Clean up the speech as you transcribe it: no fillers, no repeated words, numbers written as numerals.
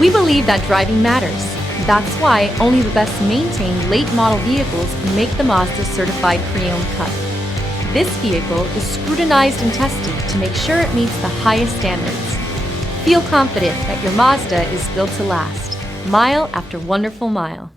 We believe that driving matters. That's why only the best maintained late model vehicles make the Mazda certified pre-owned cut. This vehicle is scrutinized and tested to make sure it meets the highest standards. Feel confident that your Mazda is built to last, mile after wonderful mile.